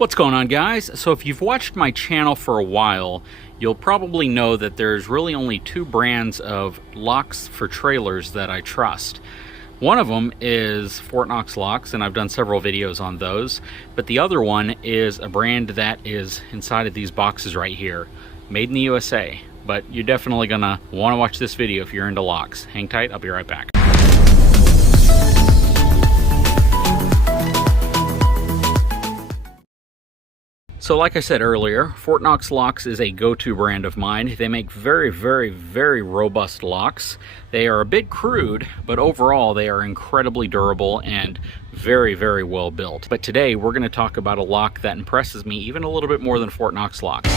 What's going on, guys? So if you've watched my channel for a while, you'll probably know that there's really only two brands of locks for trailers that I trust. One of them is Fort Knox locks, and I've done several videos on those, but the other one is a brand that is inside of these boxes right here, made in the USA. But you're definitely gonna want to watch this video if you're into locks. Hang tight, I'll be right back. So like I said earlier, Fort Knox locks is a go-to brand of mine. They make very, very robust locks. They are a bit crude, but overall they are incredibly durable and very well built. But today we're going to talk about a lock that impresses me even a little bit more than Fort Knox locks.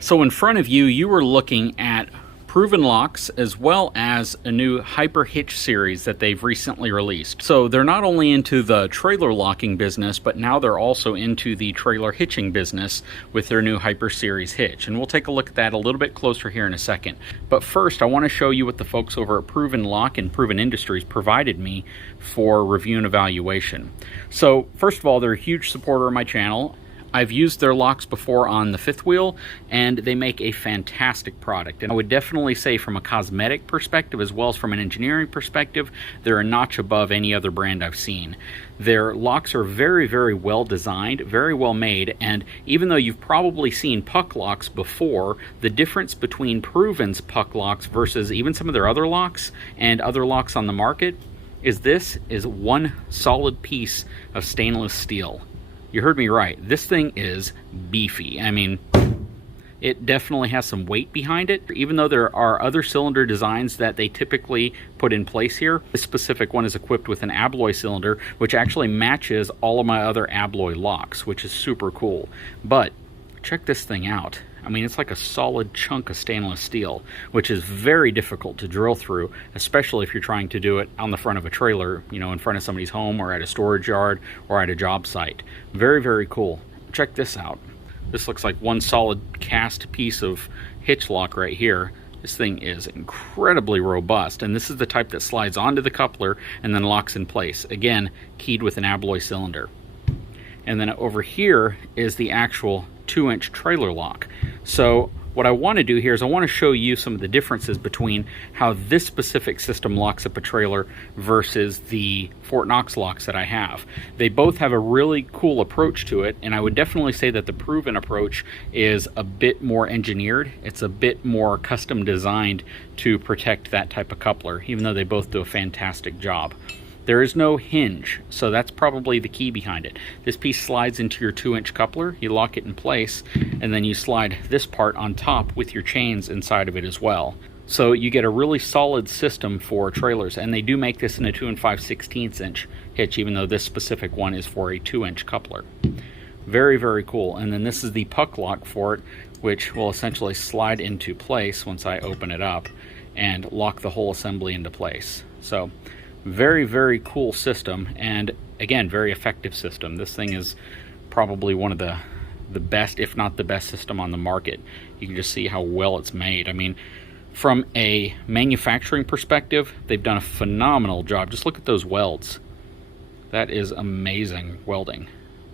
So in front of you, you are looking at proven locks as well as a new Hyper Hitch series that they've recently released. So they're not only into the trailer locking business, but now they're also into the trailer hitching business with their new Hyper series hitch. And we'll take a look at that a little bit closer here in a second. But first, I want to show you what the folks over at Proven Lock and Proven Industries provided me for review and evaluation. So first of all, they're a huge supporter of my channel. I've used their locks before on the fifth wheel, and they make a fantastic product. And I would definitely say from a cosmetic perspective as well as from an engineering perspective, they're a notch above any other brand I've seen. Their locks are very well designed, very well made, and even though you've probably seen puck locks before, the difference between Proven's puck locks versus even some of their other locks and other locks on the market is this is one solid piece of stainless steel. You heard me right. This thing is beefy. I mean, it definitely has some weight behind it. Even though there are other cylinder designs that they typically put in place here, this specific one is equipped with an abloy cylinder, which actually matches all of my other abloy locks, which is super cool. But check this thing out. I mean, it's like a solid chunk of stainless steel, which is very difficult to drill through, especially if you're trying to do it on the front of a trailer, you know, in front of somebody's home or at a storage yard or at a job site. Very cool. Check this out. This looks like one solid cast piece of hitch lock right here. This thing is incredibly robust, and this is the type that slides onto the coupler and then locks in place. Again, keyed with an abloy cylinder. And then over here is the actual 2-inch trailer lock. So what I want to do here is I want to show you some of the differences between how this specific system locks up a trailer versus the Fort Knox locks that I have. They both have a really cool approach to it, and I would definitely say that the Proven approach is a bit more engineered. It's a bit more custom designed to protect that type of coupler, even though they both do a fantastic job. There is no hinge, so that's probably the key behind it. This piece slides into your 2-inch coupler, you lock it in place, and then you slide this part on top with your chains inside of it as well. So you get a really solid system for trailers, and they do make this in a 2 5/16 inch hitch, even though this specific one is for a 2-inch coupler. Very cool. And then this is the puck lock for it, which will essentially slide into place once I open it up and lock the whole assembly into place. So very cool system, and again, very effective system. This thing is probably one of the best, if not the best system on the market. You can just see how well it's made. I mean, from a manufacturing perspective, they've done a phenomenal job. Just look at those welds. That is amazing welding.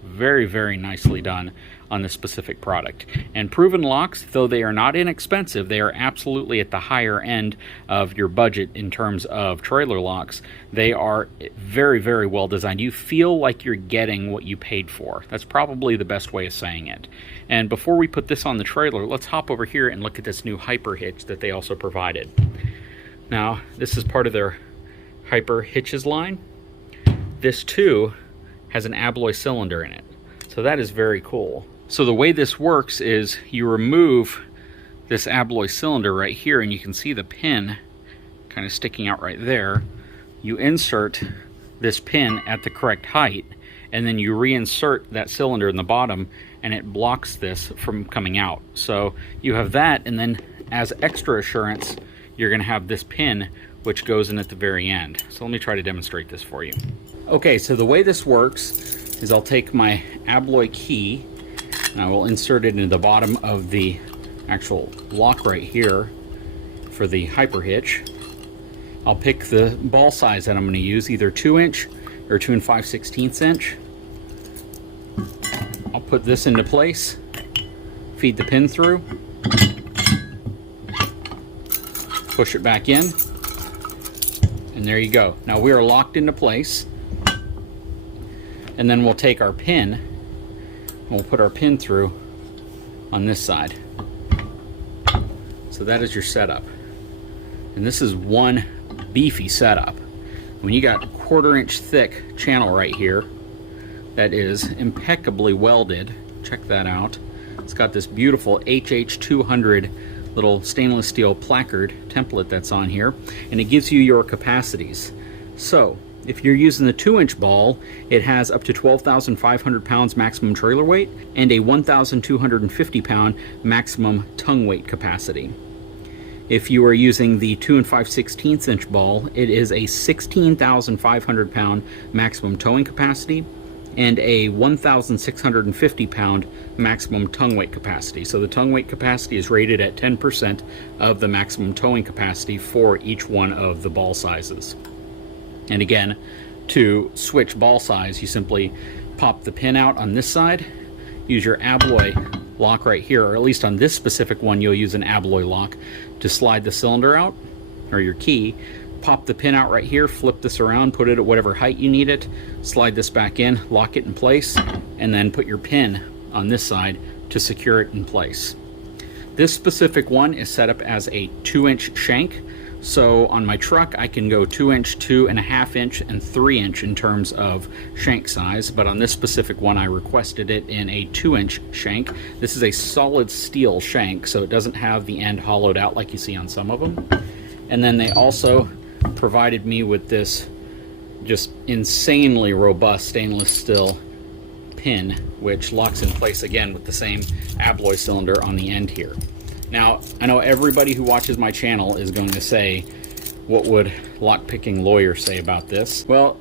Very nicely done on this specific product. And Proven locks, though they are not inexpensive, they are absolutely at the higher end of your budget in terms of trailer locks. They are very well designed. You feel like you're getting what you paid for. That's probably the best way of saying it. And before we put this on the trailer, let's hop over here and look at this new Hyper Hitch that they also provided. Now, this is part of their Hyper Hitches line. This too has an abloy cylinder in it. So that is very cool. So the way this works is you remove this abloy cylinder right here, and you can see the pin kind of sticking out right there, you insert this pin at the correct height, and then you reinsert that cylinder in the bottom, and it blocks this from coming out. So you have that, and then as extra assurance, you're going to have this pin which goes in at the very end. So let me try to demonstrate this for you. Okay, so the way this works is I'll take my Abloy key and I will insert it into the bottom of the actual lock right here for the hyper hitch. I'll pick the ball size that I'm going to use, either 2-inch or 2 5/16 inch. I'll put this into place, feed the pin through, push it back in, and there you go. Now we are locked into place. And then we'll take our pin and we'll put our pin through on this side. So that is your setup. And this is one beefy setup. When you got 1/4 inch thick channel right here that is impeccably welded, check that out. It's got this beautiful HH200 little stainless steel placard template that's on here, and it gives you your capacities. So if you're using the 2-inch ball, it has up to 12,500 pounds maximum trailer weight and a 1,250 pound maximum tongue weight capacity. If you are using the 2 5/16 inch ball, it is a 16,500 pound maximum towing capacity and a 1,650 pound maximum tongue weight capacity. So the tongue weight capacity is rated at 10% of the maximum towing capacity for each one of the ball sizes. And again, to switch ball size, you simply pop the pin out on this side, use your Abloy lock right here, or at least on this specific one, you'll use an Abloy lock to slide the cylinder out, or your key. Pop the pin out right here, flip this around, put it at whatever height you need it, slide this back in, lock it in place, and then put your pin on this side to secure it in place. This specific one is set up as a 2-inch shank. So on my truck, I can go 2-inch, 2.5 inch, and 3-inch in terms of shank size. But on this specific one, I requested it in a 2-inch shank. This is a solid steel shank, so it doesn't have the end hollowed out like you see on some of them. And then they also provided me with this just insanely robust stainless steel pin, which locks in place again with the same Abloy cylinder on the end here. Now, I know everybody who watches my channel is going to say, what would lock-picking lawyer say about this? Well,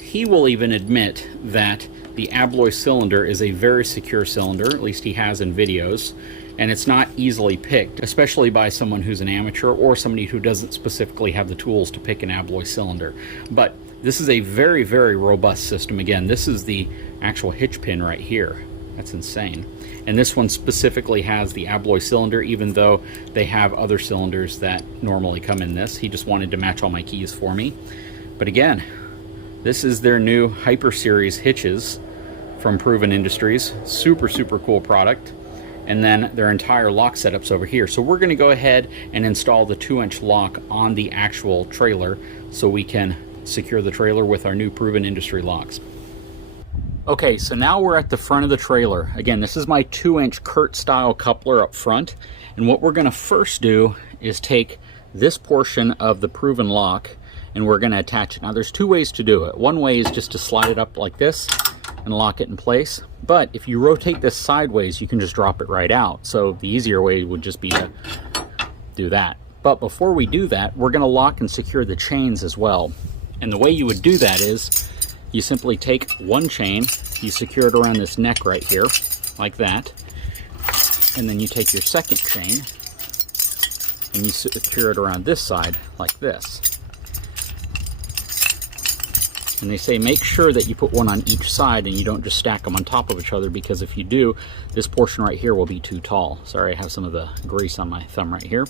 he will even admit that the Abloy cylinder is a very secure cylinder, at least he has in videos, and it's not easily picked, especially by someone who's an amateur or somebody who doesn't specifically have the tools to pick an Abloy cylinder. But this is a very, very robust system. Again, this is the actual hitch pin right here. That's insane. And this one specifically has the Abloy cylinder, even though they have other cylinders that normally come in this. He just wanted to match all my keys for me. But again, this is their new Hyper Series hitches from Proven Industries. Super, super cool product. And then their entire lock setup's over here. So we're going to go ahead and install the 2-inch lock on the actual trailer so we can secure the trailer with our new Proven Industry locks. Okay, so now we're at the front of the trailer. Again, this is my 2-inch Kurt style coupler up front. And what we're going to first do is take this portion of the Proven lock and we're going to attach it. Now there's two ways to do it. One way is just to slide it up like this and lock it in place. But if you rotate this sideways, you can just drop it right out. So the easier way would just be to do that. But before we do that, we're going to lock and secure the chains as well. And the way you would do that is you simply take one chain, you secure it around this neck right here, like that, and then you take your second chain and you secure it around this side, like this. And they say make sure that you put one on each side and you don't just stack them on top of each other, because if you do, this portion right here will be too tall. Sorry, I have some of the grease on my thumb right here.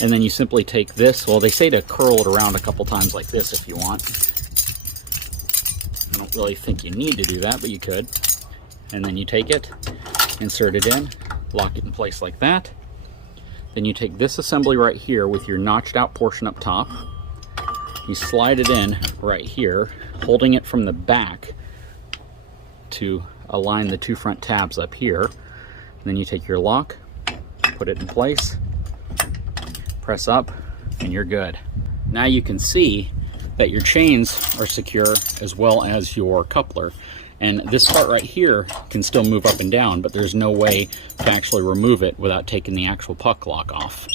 And then you simply take this, well, they say to curl it around a couple times like this if you want. I don't really think you need to do that, but you could. And then you take it, insert it in, lock it in place like that. Then you take this assembly right here with your notched out portion up top. You slide it in right here, holding it from the back to align the two front tabs up here. And then you take your lock, put it in place, press up, and you're good. now you can see that your chains are secure as well as your coupler. And this part right here can still move up and down, but there's no way to actually remove it without taking the actual puck lock off.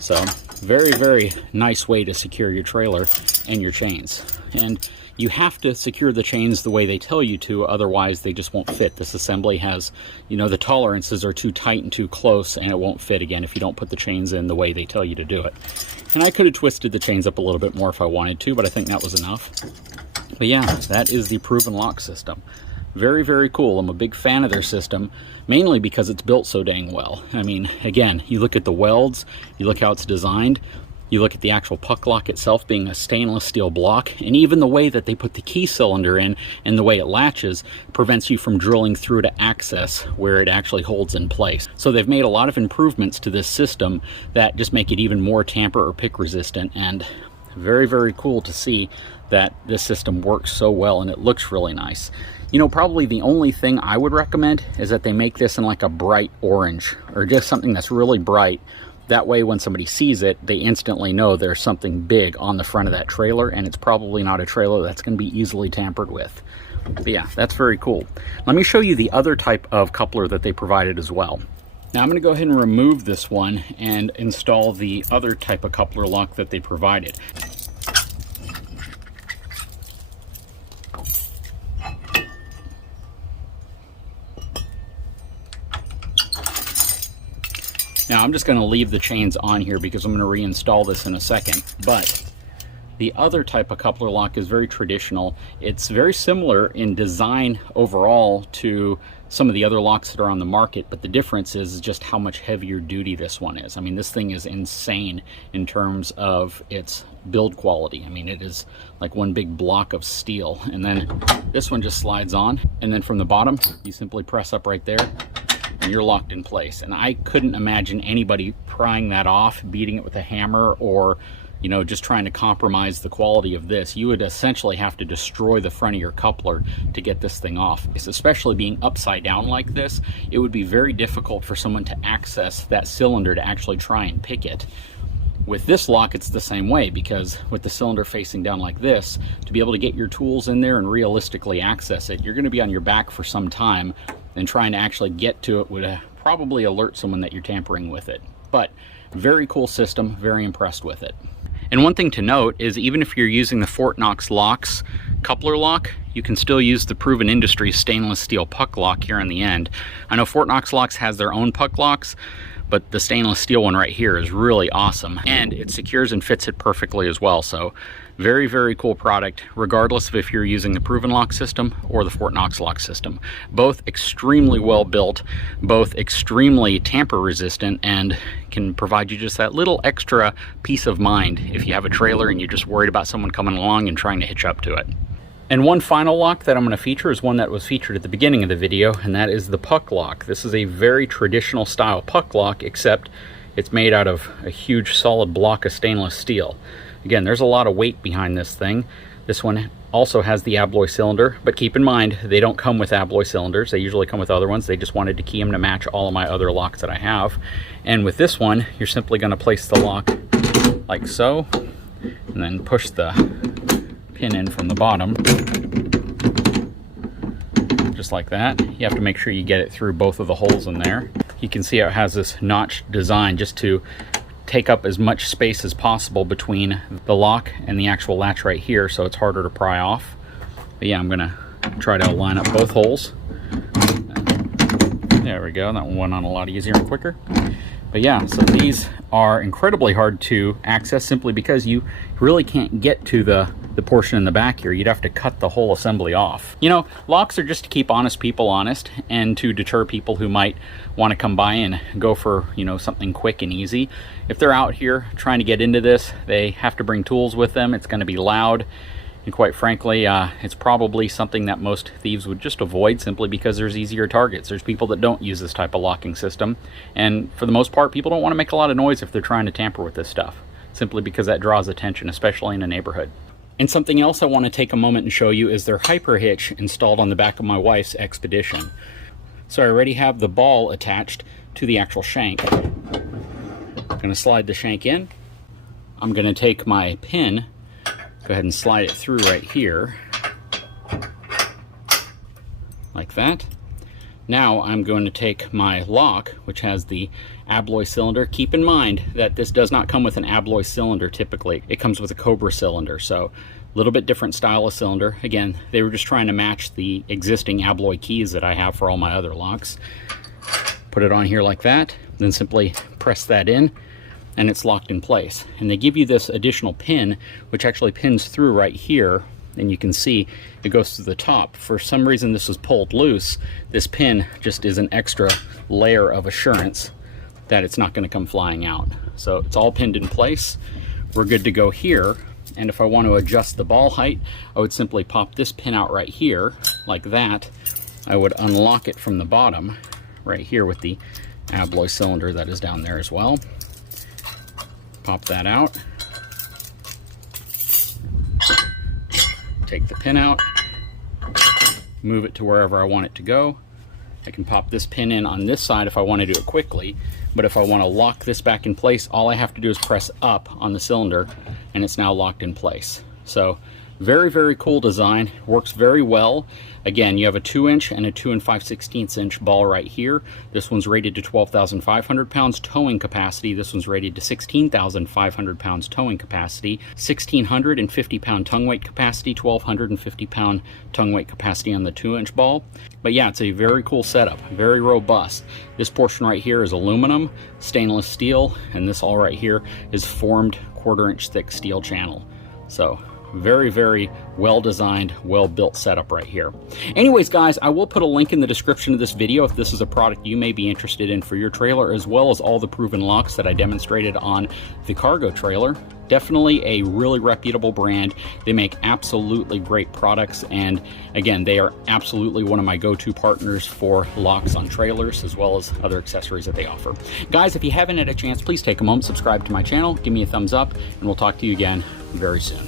So very, very nice way to secure your trailer and your chains. And you have to secure the chains the way they tell you to, otherwise they just won't fit. This assembly has, you know, the tolerances are too tight and too close, and it won't fit again if you don't put the chains in the way they tell you to do it. And I could have twisted the chains up a little bit more if I wanted to, but I think that was enough. But yeah, that is the Proven Lock system. Very, very cool. I'm a big fan of their system, mainly because it's built so dang well. I mean, again, you look at the welds, you look how it's designed, you look at the actual puck lock itself being a stainless steel block, and even the way that they put the key cylinder in and the way it latches prevents you from drilling through to access where it actually holds in place. So they've made a lot of improvements to this system that just make it even more tamper or pick resistant, and very, very cool to see that this system works so well and it looks really nice. You know, probably the only thing I would recommend is that they make this in like a bright orange or just something that's really bright. That way when somebody sees it, they instantly know there's something big on the front of that trailer, and it's probably not a trailer that's going to be easily tampered with. But yeah, that's very cool. Let me show you the other type of coupler that they provided as well. Now I'm going to go ahead and remove this one and install the other type of coupler lock that they provided. Now I'm just going to leave the chains on here because I'm going to reinstall this in a second, but the other type of coupler lock is very traditional. It's very similar in design overall to some of the other locks that are on the market, but the difference is just how much heavier duty this one is. I mean, this thing is insane in terms of its build quality. I mean, it is like one big block of steel, and then this one just slides on, and then from the bottom you simply press up right there and you're locked in place. And I couldn't imagine anybody prying that off, beating it with a hammer, or you know, just trying to compromise the quality of this. You would essentially have to destroy the front of your coupler to get this thing off. Especially being upside down like this, it would be very difficult for someone to access that cylinder to actually try and pick it. With this lock, it's the same way, because with the cylinder facing down like this, to be able to get your tools in there and realistically access it, you're going to be on your back for some time, and trying to actually get to it would probably alert someone that you're tampering with it. But very cool system, very impressed with it. And one thing to note is, even if you're using the Fort Knox locks coupler lock, you can still use the Proven Industries stainless steel puck lock here on the end. I know Fort Knox locks has their own puck locks, but the stainless steel one right here is really awesome, and it secures and fits it perfectly as well. So very, very cool product, regardless of if you're using the Proven Lock system or the Fort Knox lock system. Both extremely well built, both extremely tamper resistant, and can provide you just that little extra peace of mind if you have a trailer and you're just worried about someone coming along and trying to hitch up to it. And one final lock that I'm going to feature is one that was featured at the beginning of the video, and that is the puck lock. This is a very traditional style puck lock, except it's made out of a huge solid block of stainless steel. Again, there's a lot of weight behind this thing. This one also has the alloy cylinder, but keep in mind, they don't come with alloy cylinders. They usually come with other ones. They just wanted to key them to match all of my other locks that I have. And with this one, you're simply going to place the lock like so, and then push the pin in from the bottom, just like that. You have to make sure you get it through both of the holes in there. You can see how it has this notch design just to take up as much space as possible between the lock and the actual latch right here, so it's harder to pry off. But yeah, I'm gonna try to line up both holes. There we go, that one went on a lot easier and quicker. But yeah, so these are incredibly hard to access simply because you really can't get to the portion in the back here. You'd have to cut the whole assembly off. You know, locks are just to keep honest people honest, and to deter people who might want to come by and go for, you know, something quick and easy. If they're out here trying to get into this, they have to bring tools with them. It's going to be loud, and quite frankly, it's probably something that most thieves would just avoid, simply because there's easier targets. There's people that don't use this type of locking system, and for the most part, people don't want to make a lot of noise if they're trying to tamper with this stuff, simply because that draws attention, especially in a neighborhood. And something else I want to take a moment and show you is their hyper hitch installed on the back of my wife's Expedition. So I already have the ball attached to the actual shank. I'm going to slide the shank in, I'm going to take my pin, go ahead and slide it through right here, like that. Now I'm going to take my lock, which has the abloy cylinder. Keep in mind that this does not come with an abloy cylinder typically. It comes with a Cobra cylinder, so a little bit different style of cylinder. Again, they were just trying to match the existing abloy keys that I have for all my other locks. Put it on here like that, then simply press that in, and it's locked in place. And they give you this additional pin, which actually pins through right here, and you can see it goes to the top. For some reason this was pulled loose. This pin just is an extra layer of assurance that it's not going to come flying out. So it's all pinned in place. We're good to go here. And if I want to adjust the ball height, I would simply pop this pin out right here like that. I would unlock it from the bottom right here with the abloy cylinder that is down there as well. Pop that out. Take the pin out, move it to wherever I want it to go. I can pop this pin in on this side if I want to do it quickly, but if I want to lock this back in place, all I have to do is press up on the cylinder and it's now locked in place. So very, very cool design, works very well. Again, you have a 2-inch and a 2 5/16" ball right here. This one's rated to 12,500 pounds towing capacity. This one's rated to 16,500 pounds towing capacity, 1,650 pound tongue weight capacity, 1,250 pound tongue weight capacity on the 2-inch ball. But yeah, it's a very cool setup, very robust. This portion right here is aluminum, stainless steel, and this all right here is formed 1/4-inch thick steel channel. So very, very well designed, well built setup right here. Anyways, guys, I will put a link in the description of this video if this is a product you may be interested in for your trailer, as well as all the proven locks that I demonstrated on the cargo trailer. Definitely a really reputable brand. They make absolutely great products, and again, they are absolutely one of my go-to partners for locks on trailers, as well as other accessories that they offer. Guys, if you haven't had a chance, please take a moment, subscribe to my channel, give me a thumbs up, and we'll talk to you again very soon.